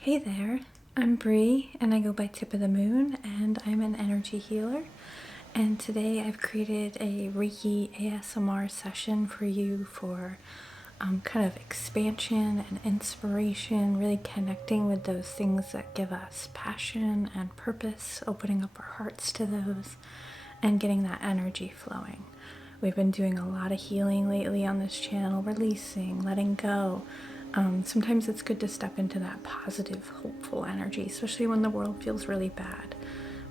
Hey there, I'm Bree and I go by Tip of the Moon and I'm an energy healer. And today I've created a Reiki ASMR session for you for kind of expansion and inspiration, really connecting with those things that give us passion and purpose, opening up our hearts to those and getting that energy flowing. We've been doing a lot of healing lately on this channel, releasing, letting go. Sometimes it's good to step into that positive, hopeful energy, especially when the world feels really bad.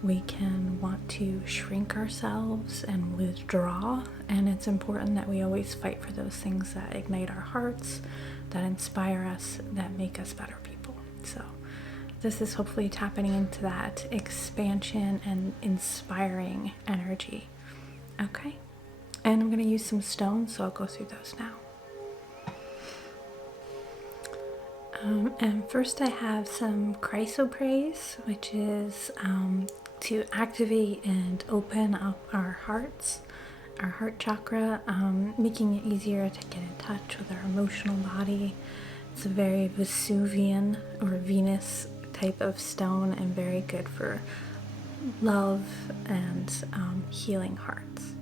We can want to shrink ourselves and withdraw, and it's important that we always fight for those things that ignite our hearts, that inspire us, that make us better people. So this is hopefully tapping into that expansion and inspiring energy. Okay, and I'm going to use some stones, so I'll go through those now. And first I have some Chrysoprase, which is to activate and open up our hearts, our heart chakra, making it easier to get in touch with our emotional body. It's a very Vesuvian or Venus type of stone and very good for love and healing hearts.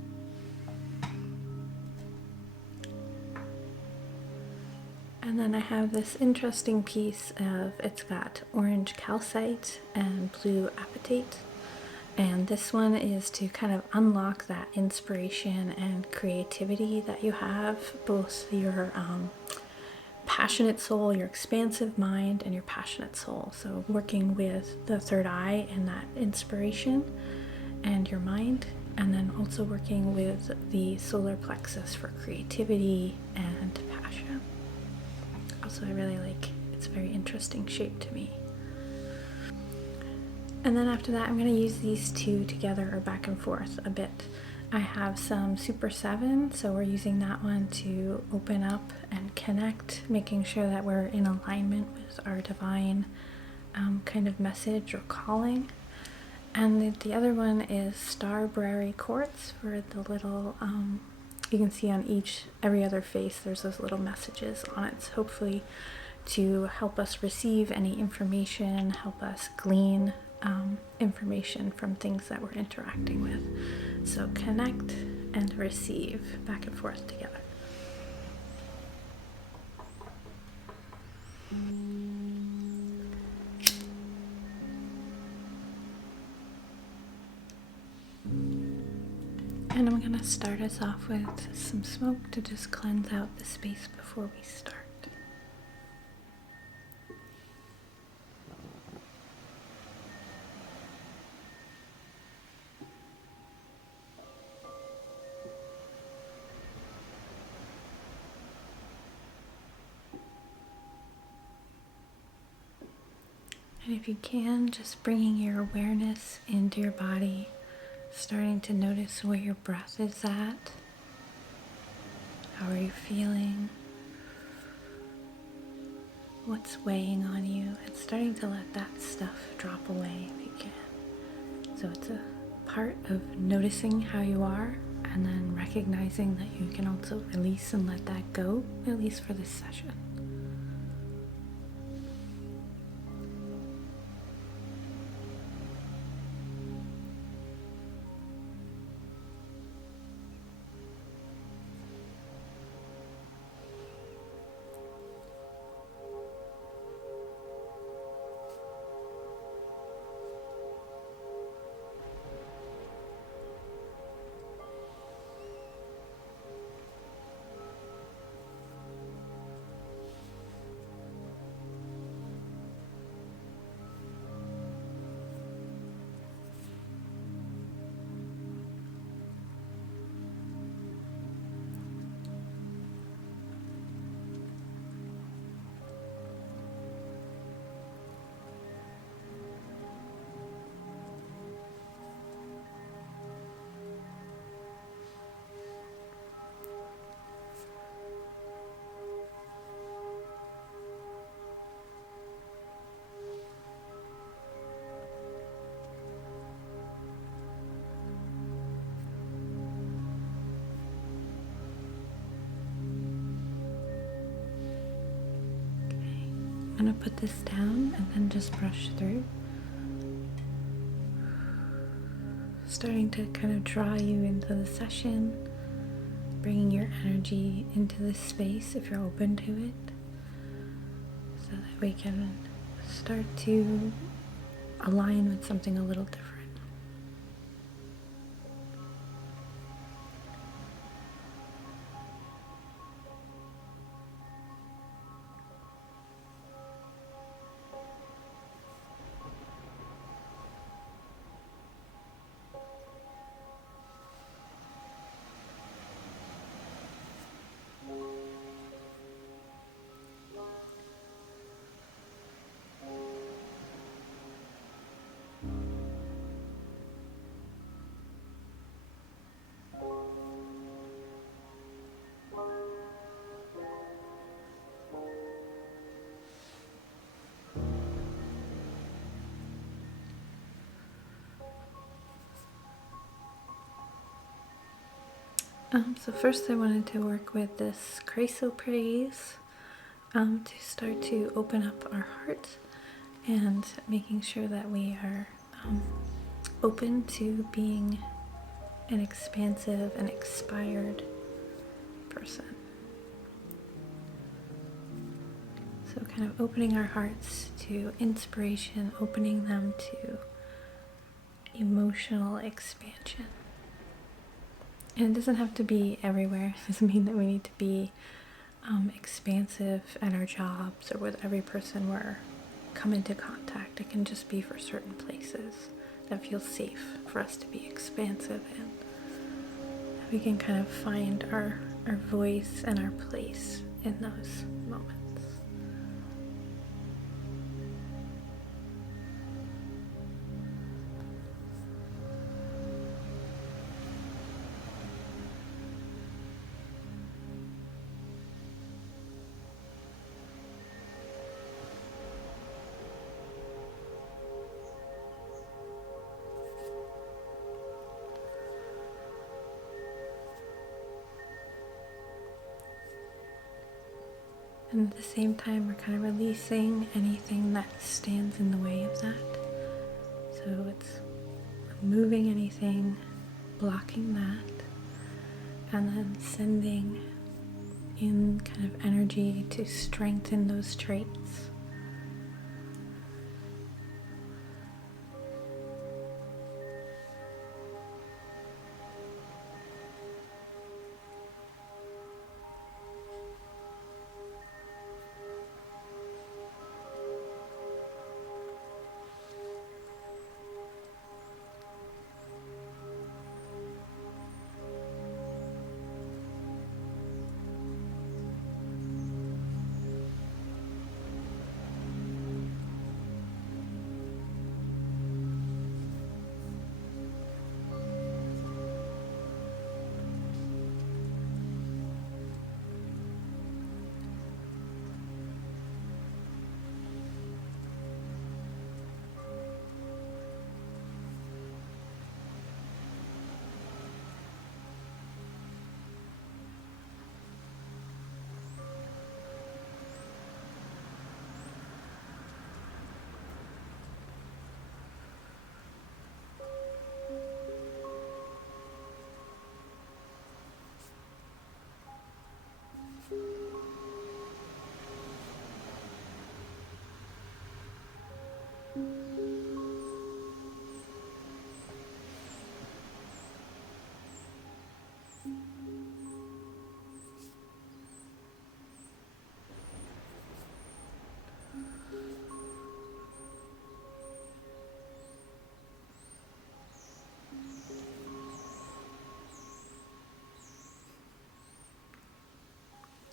And then I have this interesting piece of, it's got orange calcite and blue apatite. And this one is to kind of unlock that inspiration and creativity that you have, both your passionate soul, your expansive mind, and your passionate soul. So working with the third eye and that inspiration and your mind, and then also working with the solar plexus for creativity and passion. Also, I really like, it's a very interesting shape to me. And then after that, I'm going to use these two together or back and forth a bit. I have some Super 7, so we're using that one to open up and connect, making sure that we're in alignment with our divine kind of message or calling. And the other one is Starberry Quartz for the little, you can see on every other face, there's those little messages on it. So hopefully to help us receive any information, help us glean information from things that we're interacting with. So connect and receive, back and forth together. And I'm going to start us off with some smoke to just cleanse out the space before we start. And if you can, just bringing your awareness into your body, starting to notice where your breath is at. How are you feeling? What's weighing on you? And starting to let that stuff drop away if you can. So it's a part of noticing how you are and then recognizing that you can also release and let that go, at least for this session. going to put this down and then just brush through. Starting to kind of draw you into the session, bringing your energy into this space if you're open to it, so that we can start to align with something a little different. So first I wanted to work with this Chrysoprase to start to open up our heart and making sure that we are open to being an expansive and inspired person. So kind of opening our hearts to inspiration, opening them to emotional expansion. And it doesn't have to be everywhere. It doesn't mean that we need to be expansive at our jobs or with every person we're come into contact. It can just be for certain places that feel safe for us to be expansive in. That we can kind of find our voice and our place in those moments. And at the same time, we're kind of releasing anything that stands in the way of that. So it's moving anything, blocking that, and then sending in kind of energy to strengthen those traits.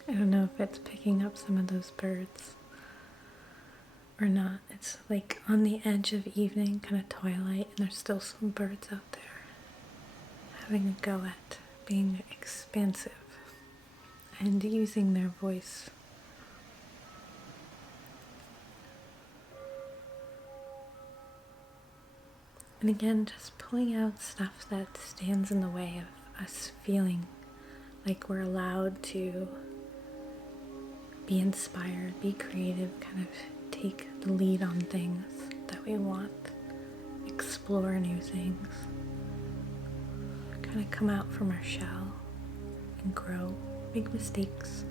I don't know if it's picking up some of those birds or not. It's like on the edge of evening, kind of twilight, and there's still some birds out there having a go at being expansive and using their voice. And again, just pulling out stuff that stands in the way of us feeling like we're allowed to be inspired, be creative, kind of take the lead on things that we want, explore new things, kind of come out from our shell and grow, make mistakes,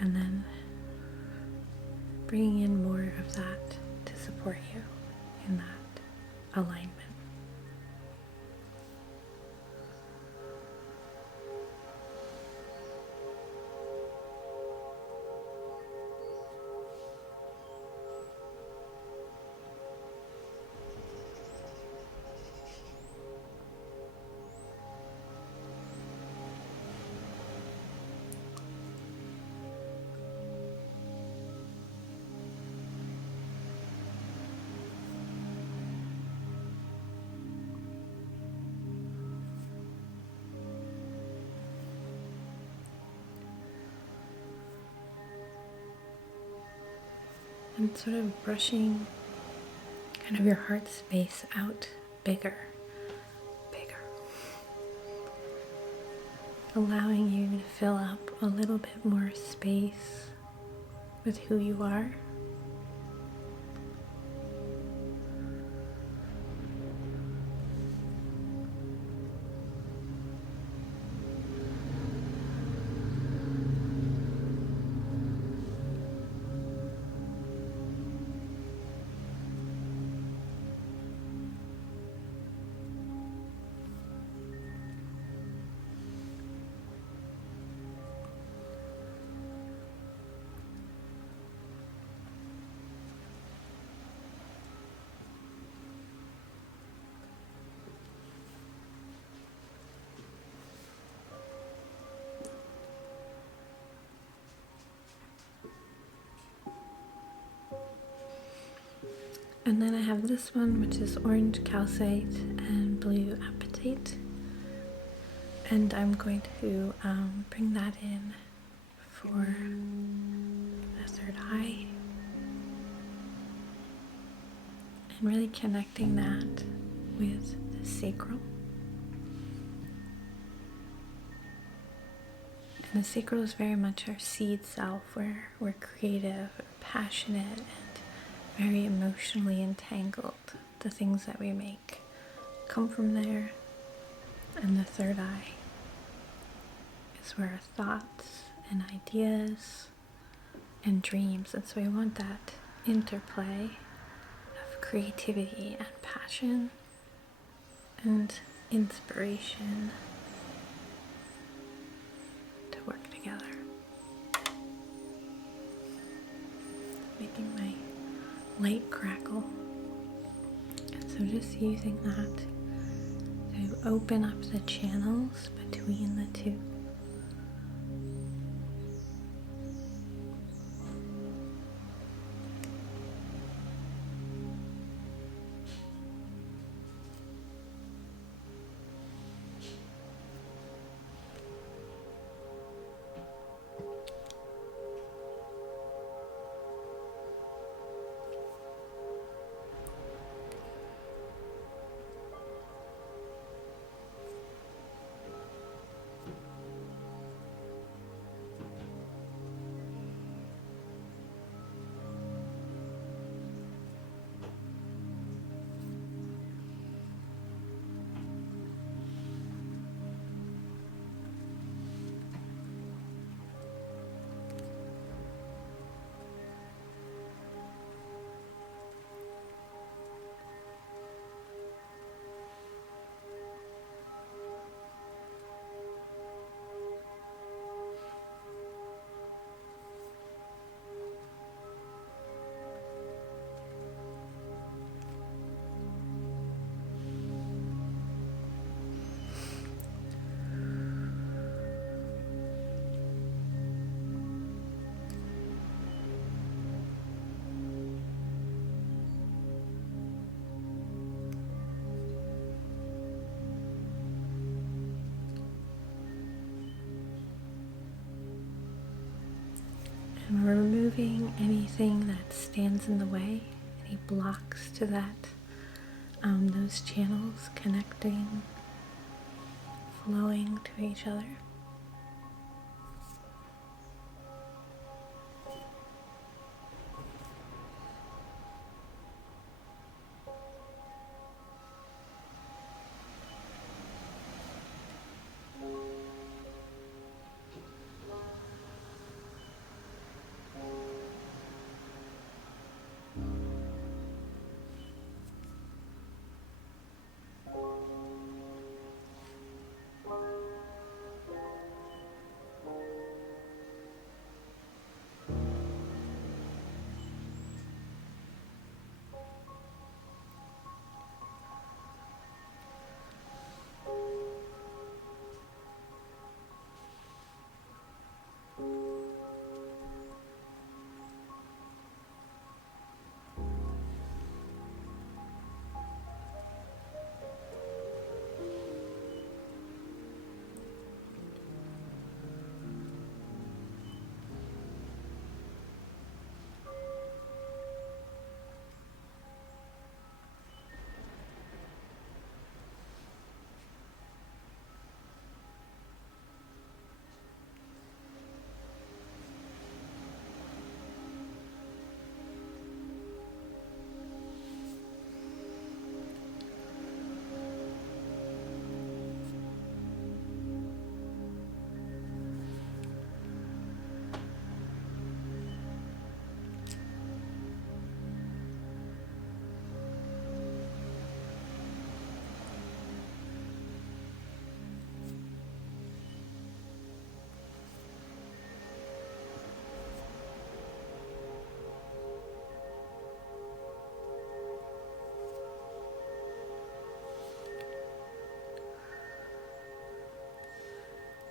and then bringing in more of that to support you in that alignment. And sort of brushing kind of your heart space out bigger. Allowing you to fill up a little bit more space with who you are. And then I have this one, which is orange calcite and blue apatite. And I'm going to bring that in for the third eye. And really connecting that with the sacral. And the sacral is very much our seed self, where we're creative, passionate, and very emotionally entangled. The things that we make come from there. And the third eye is where our thoughts and ideas and dreams. And so we want that interplay of creativity and passion and inspiration to work together. Making my light crackle. And so just using that to open up the channels between the two. And we're removing anything that stands in the way, any blocks to that, those channels connecting, flowing to each other.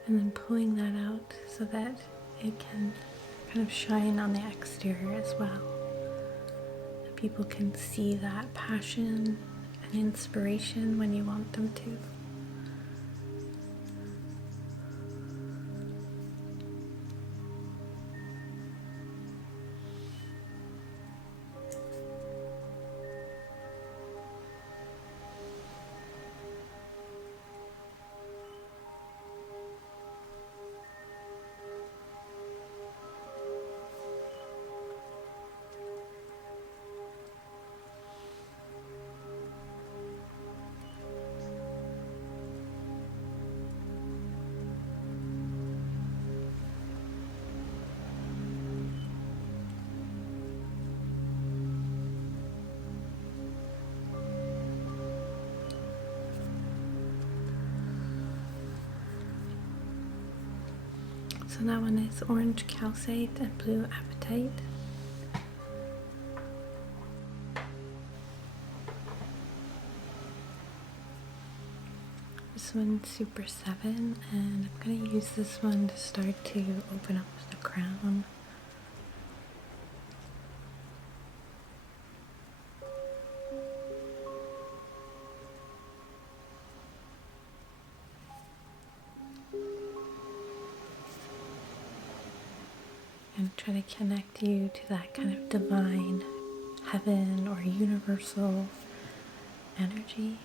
and then pulling that out so that it can kind of shine on the exterior as well. That people can see that passion and inspiration when you want them to. So that one is orange calcite and blue apatite. This one's Super 7, and I'm going to use this one to start to open up the crown. And try to connect you to that kind of divine heaven or universal energy.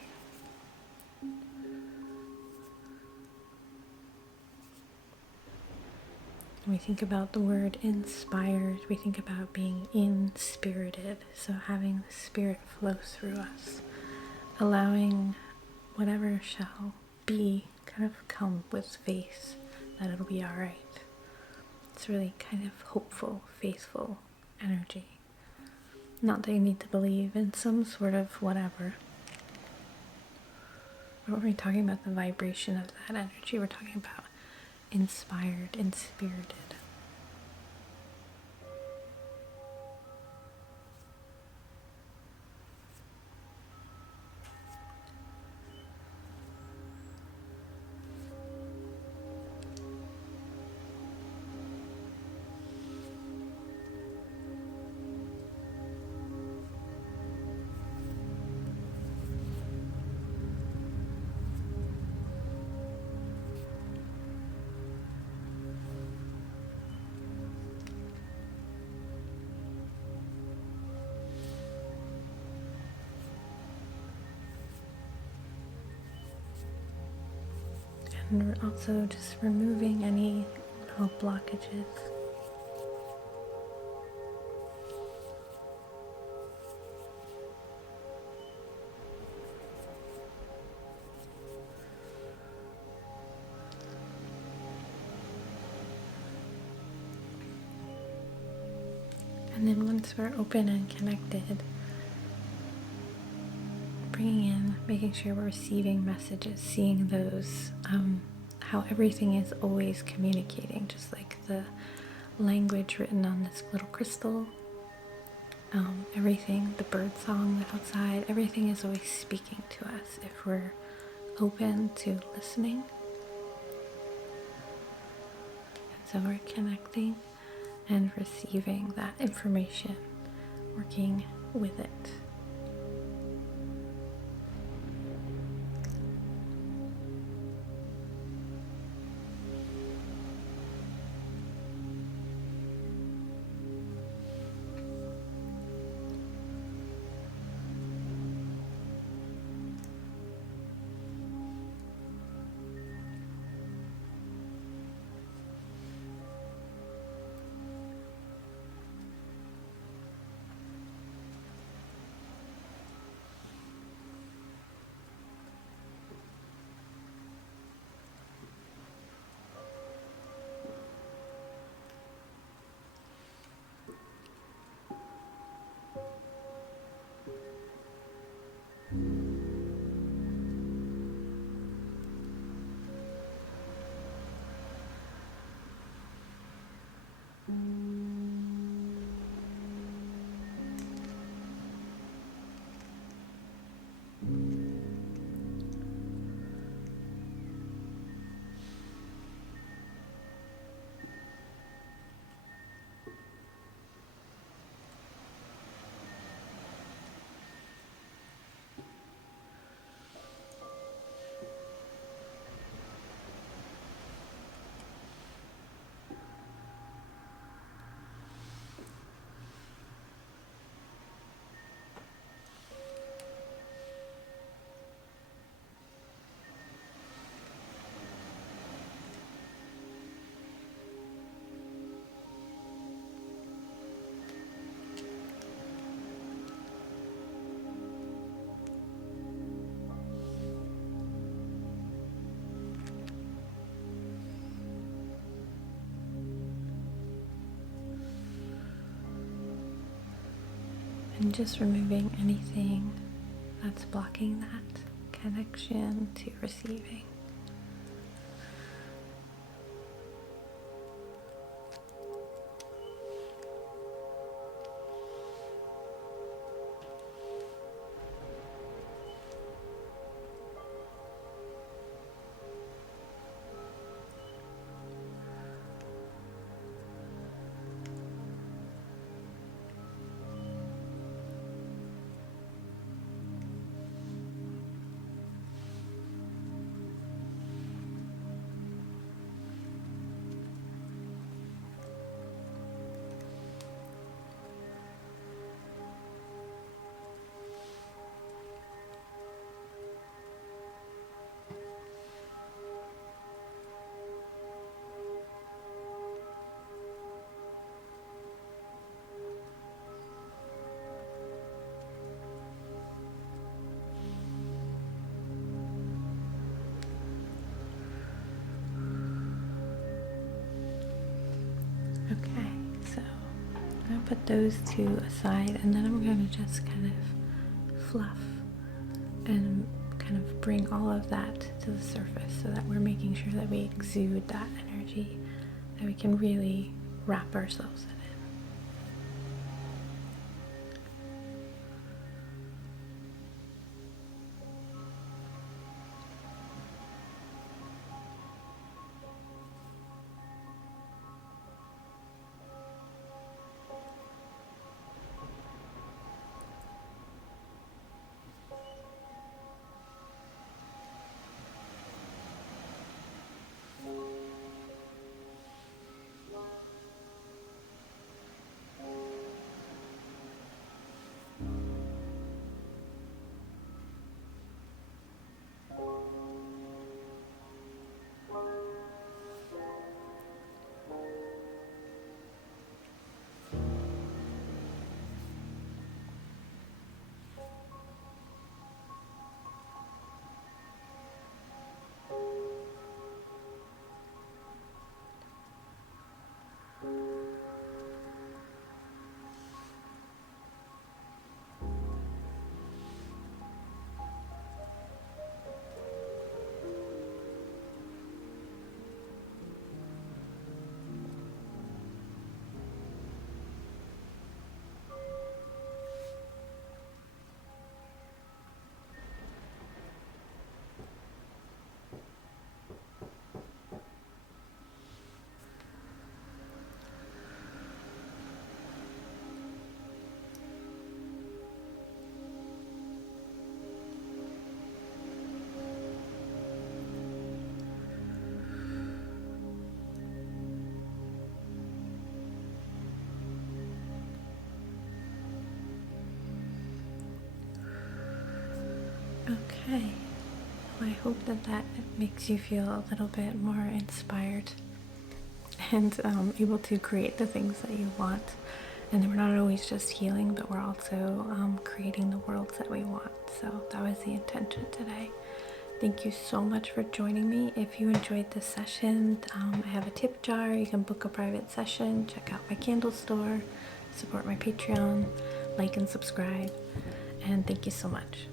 When we think about the word inspired, we think about being inspirited. So having the spirit flow through us, allowing whatever shall be kind of come with faith that it'll be all right. It's really kind of hopeful, faithful energy. Not that you need to believe in some sort of whatever. But when we're talking about the vibration of that energy, we're talking about inspired, inspirited. And we're also just removing any little blockages. And then once we're open and connected, bringing in, making sure we're receiving messages, seeing those, how everything is always communicating, just like the language written on this little crystal. Everything, the bird song outside, everything is always speaking to us if we're open to listening. And so we're connecting and receiving that information, working with it. and just removing anything that's blocking that connection to receiving. Okay, so I'm going to put those two aside, and then I'm going to just kind of fluff and kind of bring all of that to the surface so that we're making sure that we exude that energy, that we can really wrap ourselves in it. Okay, well, I hope that that makes you feel a little bit more inspired and able to create the things that you want. And we're not always just healing, but we're also creating the worlds that we want. So that was the intention today. Thank you so much for joining me. If you enjoyed this session, I have a tip jar. You can book a private session, check out my candle store, support my Patreon, like and subscribe. And thank you so much.